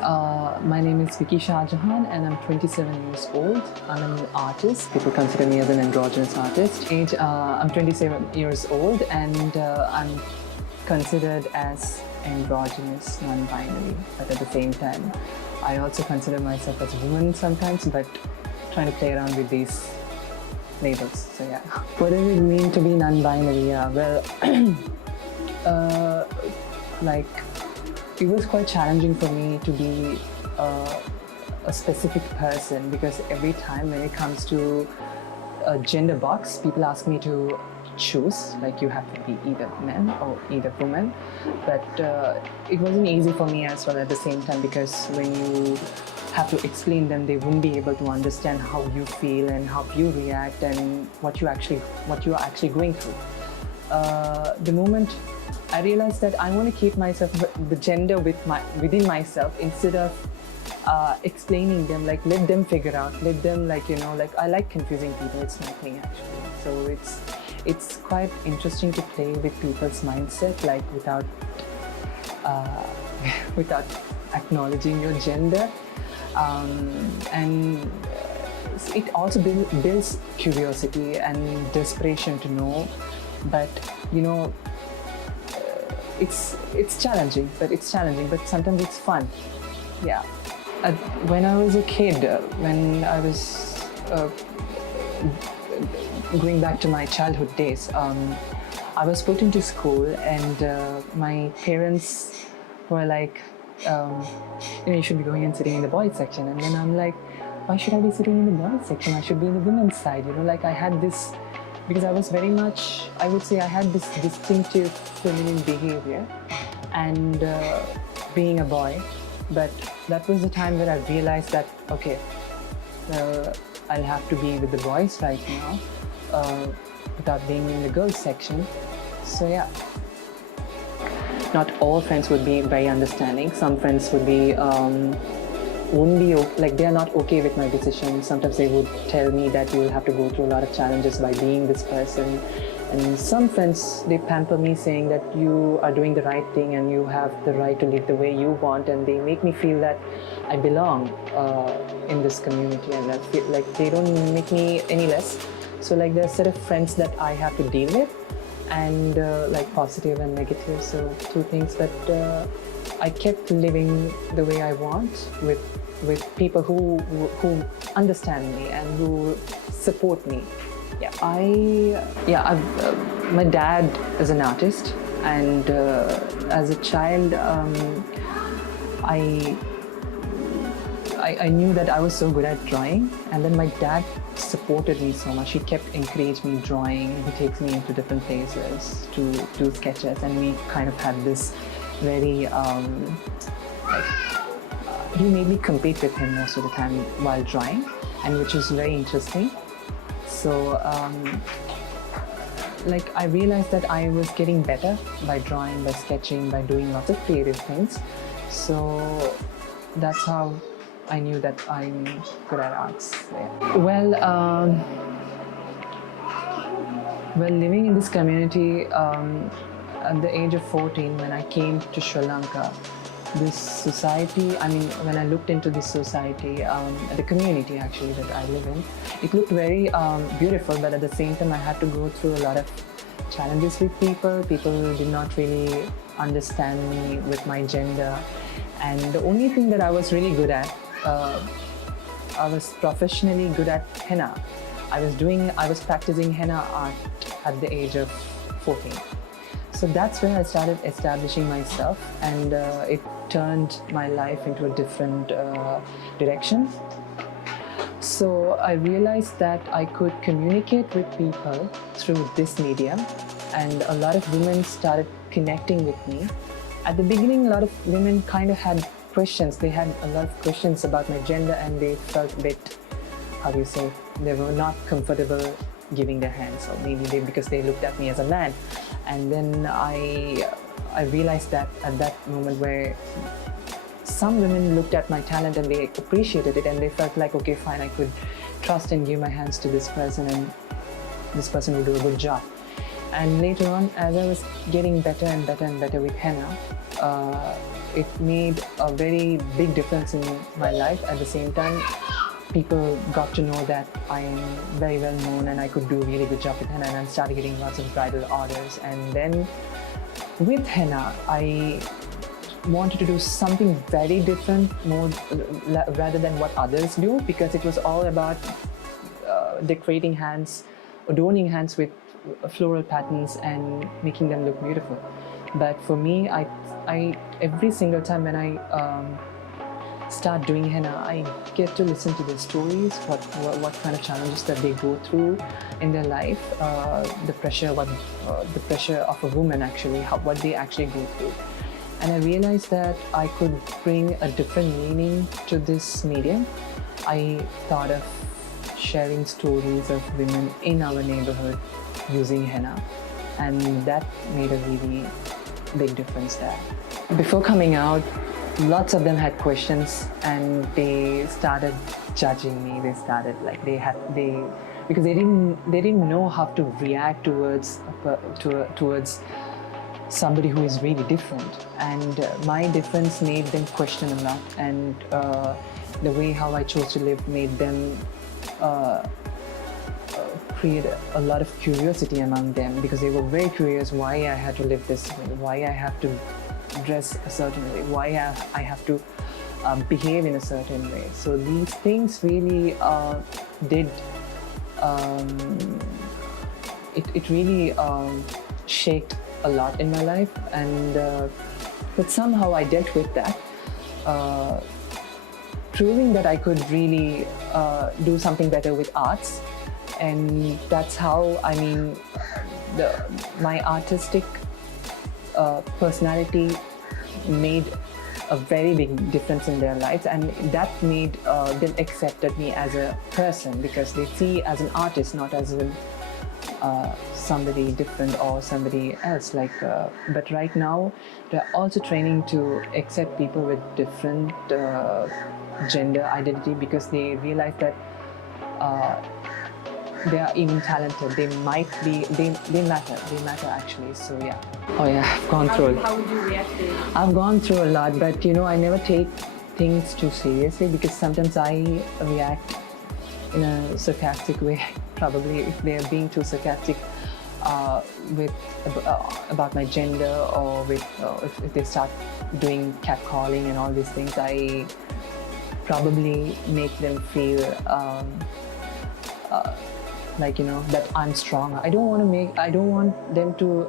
My name is Vicky Shahjehan and I'm 27 years old. I'm an artist. People consider me as an androgynous artist. I'm 27 years old and I'm considered as androgynous, non-binary. But at the same time, I also consider myself as a woman sometimes, but trying to play around with these labels. So yeah. What does it mean to be non-binary? Yeah, well, it was quite challenging for me to be a specific person, because every time when it comes to a gender box, people ask me to choose, like you have to be either man or either woman. But it wasn't easy for me as well at the same time, because when you have to explain them, they wouldn't be able to understand how you feel and how you react and what you are actually going through. The moment I realized that I want to keep myself, the gender within myself, instead of explaining them, like let them figure out, let them I like confusing people. It's my thing actually. So it's quite interesting to play with people's mindset, like without acknowledging your gender, and it also builds curiosity and desperation to know. But it's challenging, but sometimes it's fun. Yeah. When I was a kid, when I was going back to my childhood days, I was put into school, and my parents were like, you should be going and sitting in the boys section. And then I'm like, why should I be sitting in the boys section? I should be in the women's side. I had this, because I was very much, I would say I had this distinctive feminine behavior and being a boy. But that was the time that I realized that, okay, I'll have to be with the boys right now without being in the girls section. So yeah. Not all friends would be very understanding. Some friends would be wouldn't be like, they are not okay with my decision. Sometimes they would tell me that you will have to go through a lot of challenges by being this person. And some friends, they pamper me, saying that you are doing the right thing and you have the right to live the way you want, and they make me feel that I belong in this community, and I feel like they don't make me any less. So like there's a set of friends that I have to deal with, and like positive and negative, so two things. But I kept living the way I want with people who understand me and who support me. Yeah, my dad is an artist, and as a child, I knew that I was so good at drawing, and then my dad supported me so much. He kept encouraging me drawing. He takes me into different places to do sketches, and we kind of had this very he made me compete with him most of the time while drawing, and which was very interesting. So I realized that I was getting better by drawing, by sketching, by doing lots of creative things. So that's how I knew that I'm good at arts. Yeah. Well, living in this community, at the age of 14, when I came to Sri Lanka, this society, when I looked into this society, the community actually that I live in, it looked very beautiful, but at the same time I had to go through a lot of challenges with people. People did not really understand me with my gender, and the only thing that I was really good at, I was professionally good at henna. I was practicing henna art at the age of 14. So that's where I started establishing myself, and it turned my life into a different direction. So I realized that I could communicate with people through this medium, and a lot of women started connecting with me. At the beginning, a lot of women kind of had questions. They had a lot of questions about my gender, and they felt a bit, they were not comfortable giving their hands, or maybe because they looked at me as a man. And then I realized that at that moment, where some women looked at my talent and they appreciated it, and they felt like, okay, fine, I could trust and give my hands to this person, and this person will do a good job. And later on, as I was getting better and better and better with henna, it made a very big difference in my life. At the same time, people got to know that I am very well known and I could do a really good job with henna, and I started getting lots of bridal orders. And then with henna, I wanted to do something very different, more rather than what others do, because it was all about decorating hands, adorning hands with floral patterns and making them look beautiful. But for me, I every single time when I start doing henna, I get to listen to their stories, what kind of challenges that they go through in their life, the pressure of a woman actually, what they actually go through. And I realized that I could bring a different meaning to this medium. I thought of sharing stories of women in our neighborhood using henna, and that made a really big difference there. Before coming out, lots of them had questions and they started judging me. They started like because they didn't know how to react towards somebody who is really different, and my difference made them question a lot, and the way how I chose to live made them create a lot of curiosity among them, because they were very curious why I had to live this way, why I have to dress a certain way, why I have to behave in a certain way. So these things really did it really shaped a lot in my life, and but somehow I dealt with that, proving that I could really do something better with arts. And that's how, I mean, my artistic personality made a very big difference in their lives, and that made them accepted me as a person, because they see as an artist, not as somebody different or somebody else. But right now they're also training to accept people with different gender identity, because they realize that they are even talented. They might be, they matter actually. So yeah. Oh yeah, I've gone through. How would you react to it? I've gone through a lot, but you know, I never take things too seriously, because sometimes I react in a sarcastic way. Probably if they're being too sarcastic about my gender, or if they start doing catcalling and all these things, I probably make them feel like, you know, that I'm strong. I don't want them to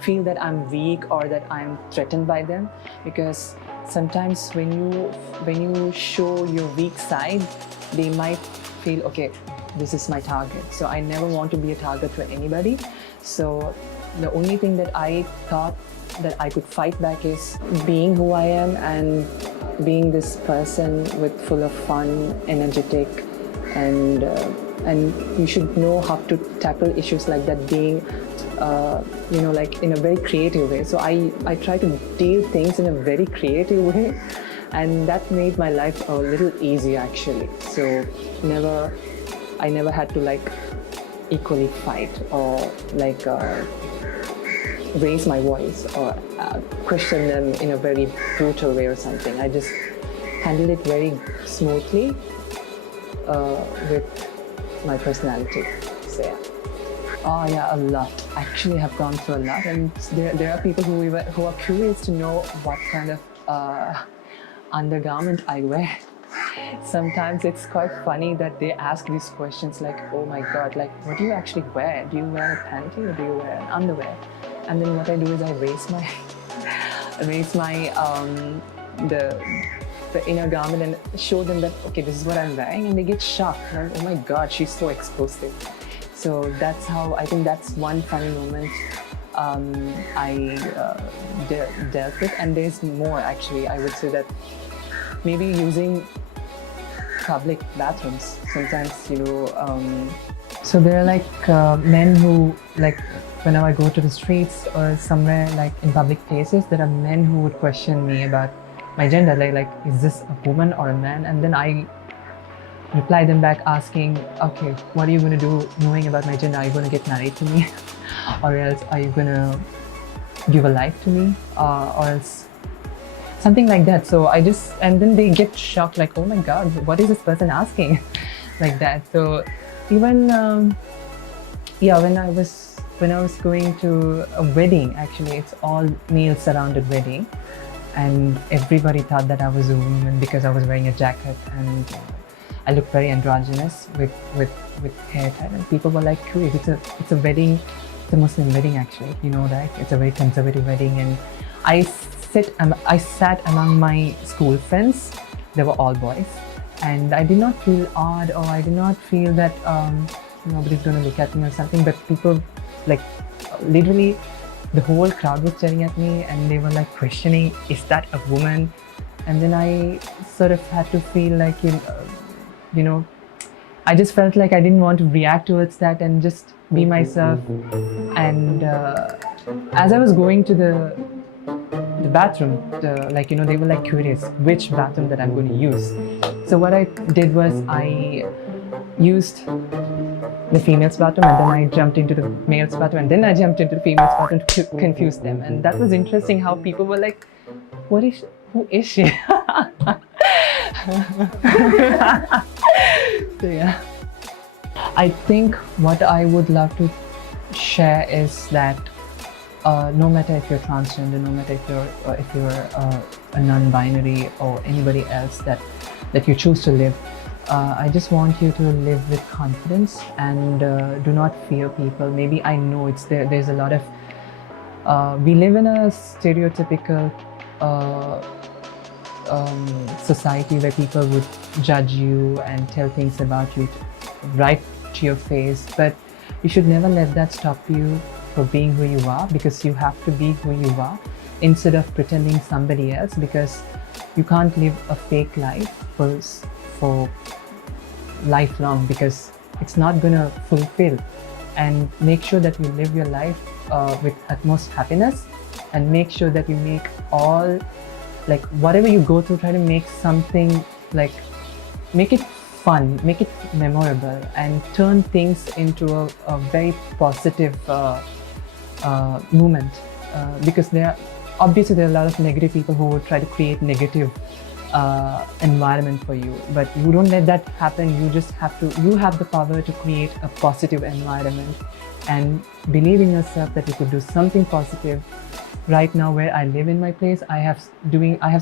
feel that I'm weak or that I'm threatened by them, because sometimes when you show your weak side, they might feel, okay, this is my target. So I never want to be a target for anybody. So the only thing that I thought that I could fight back is being who I am, and being this person with full of fun, energetic, and you should know how to tackle issues like that, being you know, like in a very creative way. So I try to deal things in a very creative way, and that made my life a little easier actually. So I never had to like equally fight or like raise my voice or question them in a very brutal way or something. I just handled it very smoothly with my personality. So yeah. Oh yeah, a lot. Actually, I have gone through a lot, and there are people who are curious to know what kind of undergarment I wear. Sometimes it's quite funny that they ask these questions like, oh my god, like what do you actually wear? Do you wear a panty or do you wear an underwear? And then what I do is I raise my the inner garment and show them that, okay, this is what I'm wearing, and they get shocked. Like, oh my god, she's so explosive. So that's how, I think that's one funny moment I dealt with, and there's more actually. I would say that maybe using public bathrooms sometimes, you know, so there are like men who, like whenever I go to the streets or somewhere like in public places, there are men who would question me about my gender, like is this a woman or a man? And then I reply them back asking, okay, what are you going to do knowing about my gender? Are you going to get married to me? Or else are you going to give a life to me? Or else something like that. So I just, and then they get shocked, like, oh my God, what is this person asking? Like that. So even, yeah, when I was going to a wedding, actually, it's all male surrounded wedding. And everybody thought that I was a woman because I was wearing a jacket and I looked very androgynous with hair tie. And people were like, curious, it's a wedding, it's a Muslim wedding actually, you know that? It's a very conservative wedding. And I sat among my school friends. They were all boys. And I did not feel odd, or I did not feel that nobody's going to look at me or something. But people, like, literally, the whole crowd was staring at me and they were like questioning, is that a woman? And then I sort of had to feel like, you know, I just felt like I didn't want to react towards that and just be myself. And as I was going to the bathroom, like, you know, they were like curious which bathroom that I'm going to use. So what I did was I used the female's bathroom, and then I jumped into the male's bathroom, and then I jumped into the female's bathroom to confuse them. And that was interesting how people were like, who is she? So yeah, I think what I would love to share is that no matter if you're transgender, no matter if you're a non-binary or anybody else that you choose to live, I just want you to live with confidence and do not fear people. Maybe I know it's there's a lot of we live in a stereotypical society where people would judge you and tell things about you right to your face, but you should never let that stop you for being who you are, because you have to be who you are instead of pretending somebody else, because you can't live a fake life for lifelong, because it's not gonna fulfill. And make sure that you live your life with utmost happiness, and make sure that you make all, like, whatever you go through, try to make something, like, make it fun, make it memorable, and turn things into a very positive moment, because there are a lot of negative people who would try to create negative environment for you, but you don't let that happen. You have the power to create a positive environment, and believe in yourself that you could do something positive. Right now, where I live in my place, I have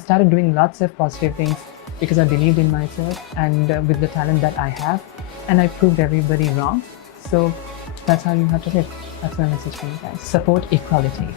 started doing lots of positive things because I believed in myself and with the talent that I have, and I proved everybody wrong. So that's how you have to live. That's my message for you guys. Support equality.